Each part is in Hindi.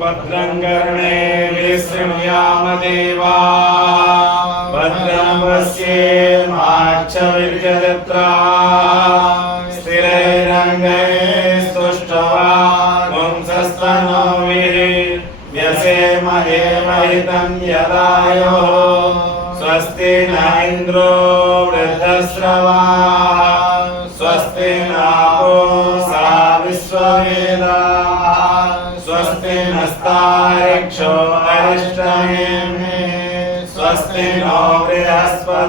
भद्रं कर्णेभिः शृणुयाम देवाः भद्रं पश्येमाक्षभिर्यजत्राः स्थिरैरङ्गैस्तुष्टवान् पुंसस्तनूभिः व्यसेमहे महितं यदायुः स्वस्ति न इन्द्रो वृद्धश्रवाः स्वस्ति पूषा विश्ववेदाः स्वस्ति नस्तार्क्ष्यो अरिष्टनेमिः स्वस्ति नो बृहस्पतिर्दधातु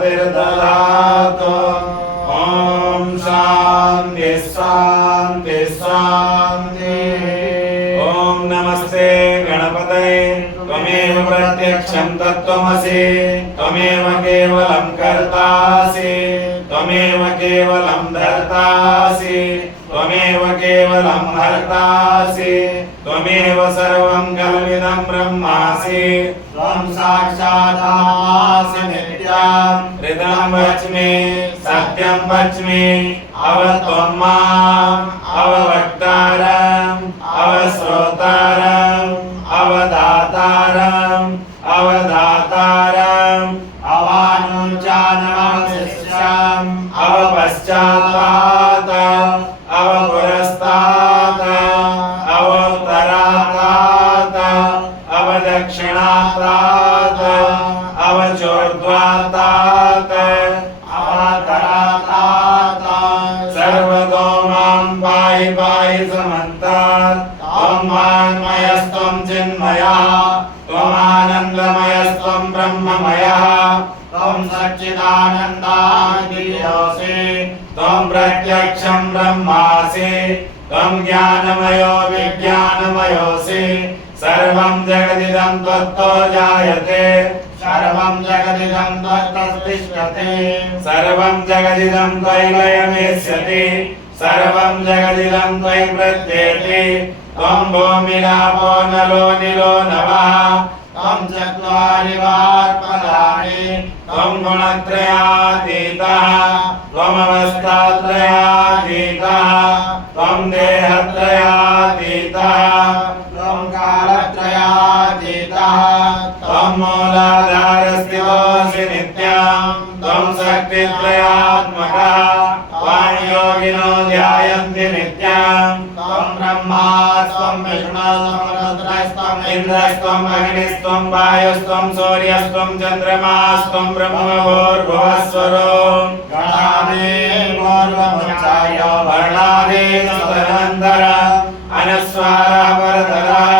ॐ शान्ति शान्ति शान्ति। ॐ नमस्ते गणपतये त्वमेव प्रत्यक्षं तत्त्वमसि त्वमेव केवलं कर्तासि त्वमेव केवलं धर्तासि त्वमेव केवलं हर्तासि त्वमेव सर्वं कल्विदं ब्रह्मासि त्वं साक्षात् नित्यं हृदं वच्मि सत्यं वच्मि अवत्वं माम् अववक्तारम् अवश्रोतारम् अवदातारम् अवधातारम् अवानुचानमशिष्यम् अवपश्चात्तात् अवपुरस्तात् अवोत्तरात् अवदक्षिणात् अवचोर्ध्वात् अवतरात् सर्वतो मां पाहि पाहि समन्तात् त्वं वाङ्मयस्त्वं चिन्मयः त्वमानन्दमयस्त्वं ब्रह्ममयः त्वं सच्चिदानन्दादियोऽसि त्वं प्रत्यक्षं ब्रह्मासि त्वं ज्ञानमयो विज्ञानमयोऽसि सर्वं जगदिदं त्वत्तो जायते सर्वं जगदिदं त्वत्तस्तिष्ठति सर्वं जगदिदं त्वयि लयमेष्यति सर्वं जगदिदं त्वयि प्रत्येति त्वं भूमिरापो नलो निलो नभः त्वं चत्वारि वाक्पदानि त्वं गुणत्रयातीतः त्वमवस्थात्रयातीतः त्वं देहत्रयातीतः त्वं कालत्रयातीतः त्वं मूलाधारस्थितोऽसि नित्यं त्वं शक्तित्रयात्मकः त्वां योगिनो ध्यायन्ति नित्यं त्वं ब्रह्मा त्वं विष्णुस्त्वं इन्द्रस्त्वं अग्निस्त्वं वायुस्त्वं सूर्यस्त्वं चन्द्रमास्त्वं ब्रह्मभूर्भुवस्वरो गणाधिपूर्वमुच्चार्य वर्णाधिस्तदनन्तर अनुस्वारः परतरः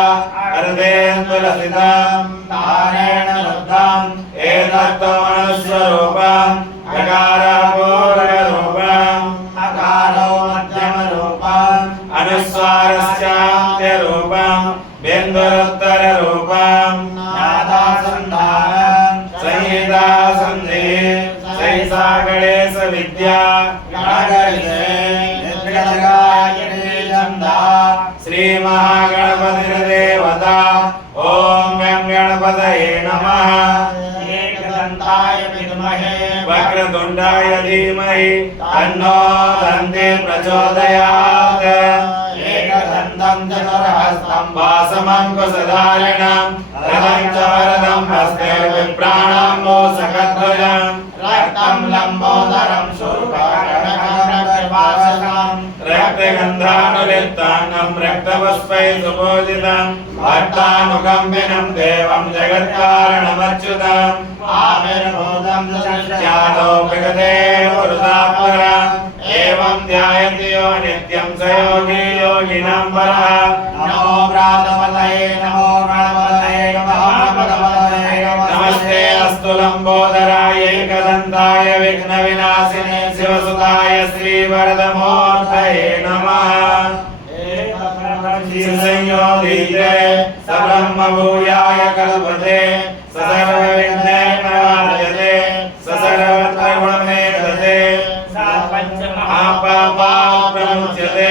अर्धेन्दुलसितं तारेण रुद्धम् एतत्त्वमनुस्वरूपम् अकारपूर्वरूपम् अकारो मध्यमरूपम् अनुस्वारस्यान्त्यरूपम् बिन्दुरुत्तररूपम् नादासन्धानम् संहितासन्धिः सहिता गणेशविद्या श्रीमहागणपतिर्देवता ॐ गं गणपतये नमः एकदन्ताय विद्महे वक्रतुण्डाय धीमहि तन्नो दन्ते प्रचोदयात् एकदन्तं चतुर्हस्तं वासमङ्कुशधारिणं रथं च वरदं हस्ते विप्राणां मोषकध्वजं रक्तं लम्बोदरं शूर्पकर्णकर्णकवासकं रक्तगन्धानुलिप्ताङ्गं रक्तपुष्पैः सुपूजितं भक्तानुकम्पिनं देवं जगत्कारणमच्युतम् आविर्भूतं सञ्जातो विगते पुरुषापरम् एवं ध्यायति यो नित्यं स योगी योगिनां परः नमो व्रातपतये नमो गणपतये नमः गणपतये नमस्ते अस्तु लम्बोदराय एकदन्ताय विघ्नविनाशिने शिवसुताय श्रीवरदमूर्तये नमः संयोधीते सब्रह्मभूयाय कल्पते सर्वविघ्नैर्निवारयते सर्वत्रगुणमेधते महापापाप्रमुच्यते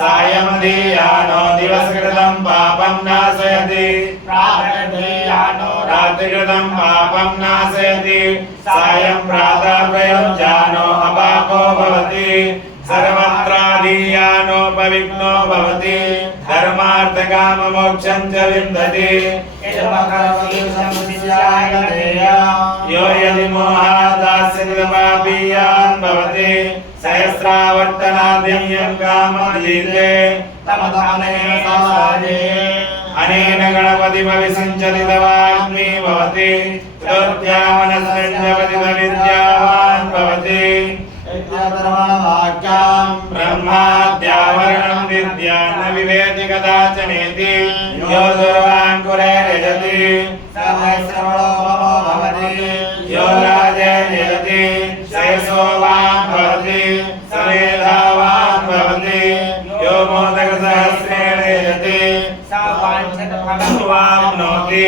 सायमधीयानो दिवसकृतं पापं नाशयति रात्रिकृतं पापं नाशयति सायं प्रातः प्रयुञ्जानो अपापो भवति सर्वत्राधीयानोप अपविघ्नो भवति धर्मार्थकाममोक्षं च विन्दति यो यदि मोहादास्यति पापीयान् भवति सहस्रावर्तनाद्यं कामजीते अनेन गणपतिमविसिञ्चति तवाग्नि भवति चतुर्थ्यामनसञ्जपतितविद्यावान् भवति ब्रह्माद्यावरणं विद्यान् न विवेति कदाचनेति यो दुर्वाङ्कुरे यजति यो राजे यजति शेषोवान् भवति समेधावान् भवति यो मोदकसहस्रेण यजति वाप्नोति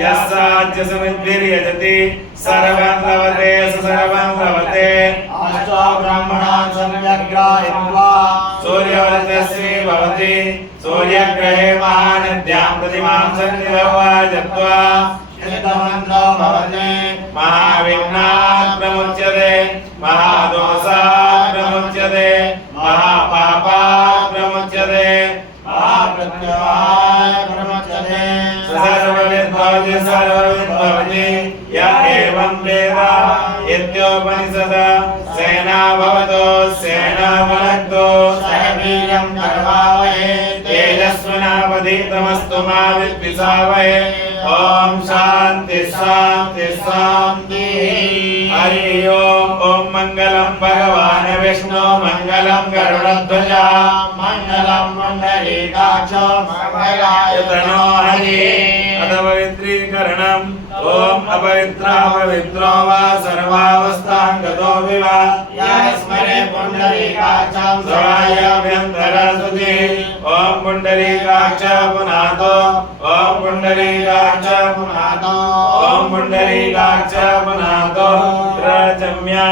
यस्साच्च समिद्भिर्यजति सर्वं लभते सर्वं लभते अष्टो ब्रह्मणान् सम्यग्राहित्वा सूर्यवर्चस्वी भवति सूर्यग्रहे महानद्यां प्रतिमां सन्निधत्वा श्रितमन्त्रो भवति महाविघ्नात् प्रमुच्यते महादोषात् प्रमुच्यते महापापात् प्रमुच्यते महाप्रत्यवाय प्रमुच्यते सर्वविद्भवति सर्वविद्भवति य एवं वेद इत्योपनिषद सेना भवतो सेना भुनक्तो सह वीर्यं करवावहे तेजस्विनावधीतमस्तु मा विद्विषावहे ॐ शान्ति शान्ति शान्ति हरि ओम मंगलम भगवान विष्णु मंगलम गरुड़ध्वज मंगलम पुंडरीकाक्ष मंगलाय तनो हरि अथ पवित्रीकरणम् ओम अपवित्रा पवित्रो वा सर्वावस्थां गतो विवा यस्मरे पुंडरीकाक्षं स्वायाभ्यन्तरस्तुति ओम पुंडरीकाक्ष पुनातो ओम पुंडरीकाक्ष पुनातो ओम पुंडरीकाक्ष पुनातो रजम्या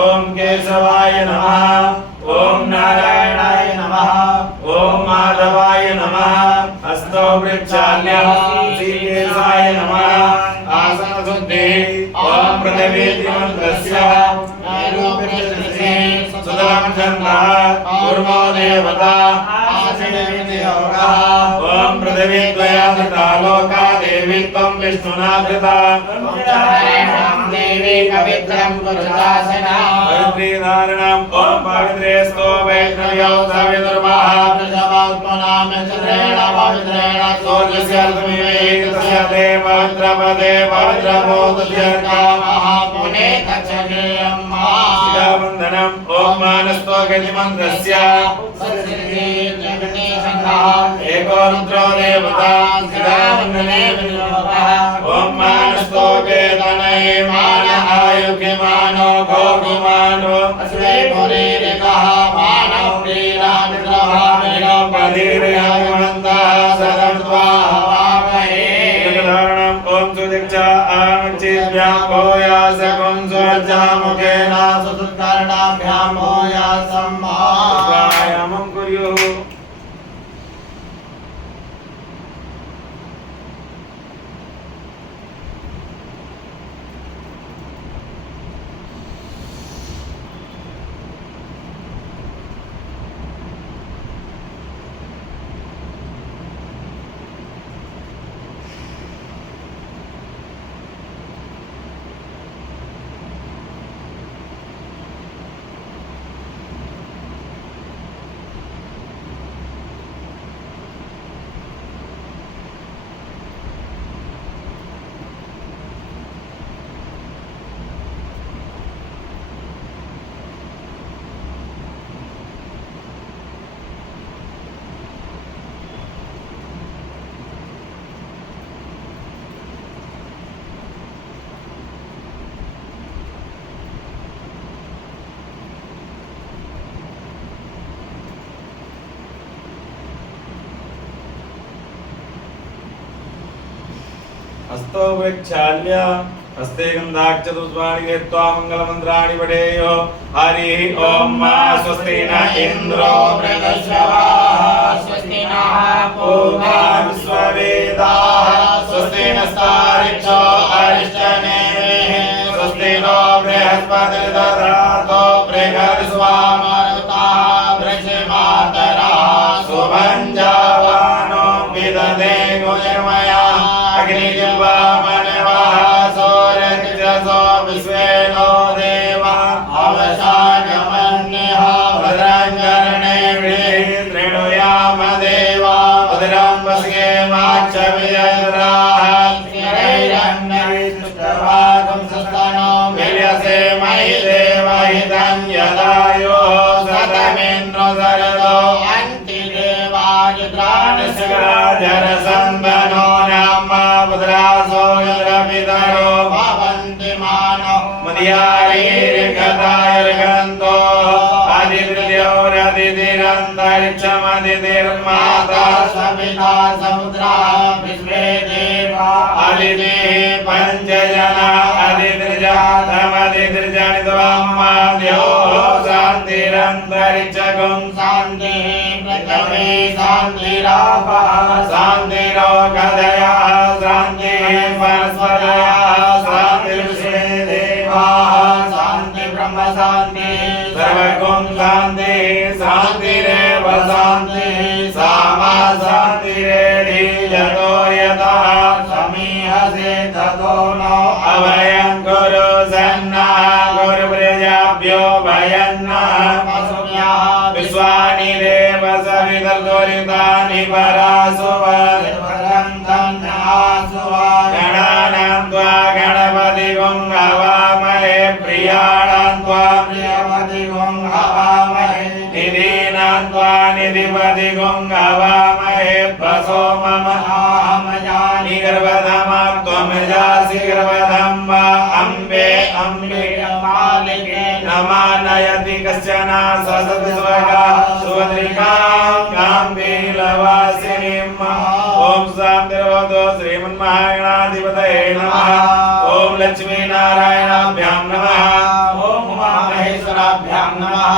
ओम केशवाय नमः ओम नारायणाय नमः ओम माधवाय नमः हस्तो वृक्षाल्य श्रीकेशाय नमः आसन शुद्धि ओम पृथिवीति मंत्रस्य सुतलं छन्दः कूर्मो देवता ओम पृथिवी त्वया धृता लोका देवी त्वं विष्णुना धृता देवी पवित्रं कुरुदासना पवित्रीधारणम् ओम पवित्रेस्तो वैष्णव्यो सवितुर्मः प्रजावात्मनाम चन्द्रेण पवित्रेण सूर्यस्य अर्धमिवेकस्य ते पवित्रपदे पवित्रभूतस्य कामः पुने तच्छनेयं शिलाबन्धनम् ओम मानस्तो गतिमन्त्रस्य एको रुद्रो देवता शिलाबन्धने ओम मानस्तो वेदनये मान आयुग्यमानो भोगिमानो अस्मे पुरीरिकः मानव प्रीरानुग्रहामिनो पदीर्यायमन्तः सदन्त्वा हवामहे धारणम् ओम सुदीक्षा आमचिभ्यां भूयासकं स्वज्जामुखेन सुतुत्कर्णाभ्यां भूयासं प्राणायामं कुर्युः हस्तो वृक्षाल्य हस्ते गन्धाक्षतुष्पाणि गत्वा मङ्गलमन्त्राणि पठेयो हरि ओम मा स्वस्ति न इन्द्रो वृगश्रवाः स्वस्ति नः पूर्वा विश्ववेदाः स्वस्ति नस्तारिक्षो अरिष्टनेमिः स्वस्ति नो बृहस्पतिर्दधातु बृहस्पतिर्स्वामरुताः वृषमातरः वासगे माच्च विजयराः श्रीरङ्गविष्टभागं सस्तनो मिल्यसे मयि देवहितं यदायो सतमिन्द्र सरदो जरसन्दनो नाम पुत्रासो यद्रपितरो भवन्ति मानो मुदियारीर्गतायर्गन्तो आदित्योरदितिरन्तरिक्षमदितिर्माता सविता समुद्रा विश्वे देवा आदितिः पञ्चजना आदितिर्जातमदितिर्जनित्वम्माद्यो शान्तिरन्तरिक्षगुं शान्तिः पृथ्वी शान्तिरापः शान्तिरोगदयः शान्तिः वनस्पतयः शान्तिर्विश्वे देवाः शान्ति ब्रह्म शान्तिः सर्वगुं शान्तिः शान्तिरेव शान्तिः सामा शान्तिरेधि यतो यतः समीहसे ततो नो अभयं कुरु सन्नः गुरुप्रजाभ्यो भयन्नः पशुभ्यः विश्वानि देव सवितर्दुरितानि परासुवत् गणानां त्वा गणपतिगुं हवामहे प्रियाणां त्वा निधीनां त्वा निधिपतिगुं हवामहे वसो मम अहमजानि गर्भधमां त्वमजासि गर्भधं वा अम्बे अम्बे मालिके नमानयति कश्चन ससति स्वगा सुभद्रिकां गाम्भीरवासिनीं ॐ शान्तिर्भवतु श्रीमन्महागणाधिपतये नमः ॐ लक्ष्मीनारायणाभ्यां नमः ॐ उमामहेश्वराभ्यां नमः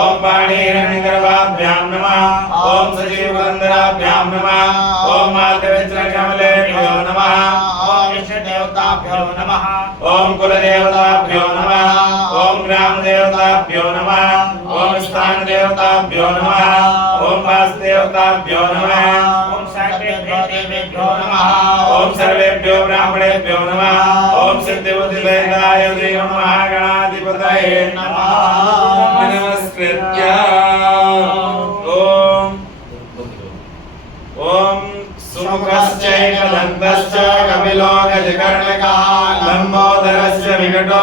ॐ पाणिरण्यगर्भाभ्यां नमः ॐ सजीववन्दनाभ्यां नमः ॐ मातृवित्रकमलेभ्यो नमः ॐ इष्टदेवताभ्यो नमः ॐ कुलदेवताभ्यो नमः ॐ ग्रामदेवताभ्यो नमः ॐ स्थानदेवताभ्यो नमः ॐ वासुदेवताभ्यो नमः ॐ सर्वेभ्यो देवेभ्यो नमः ॐ सर्वेभ्यो ब्राह्मणेभ्यो नमः ॐ सिद्धिबुद्धिवेदाय श्रीमन्महागणाधिपतये नमः नमस्कृत्य ॐ सुमुखश्चैकदन्तश्च कपिलो गजकर्णकः लम्बोदरस्य विकटो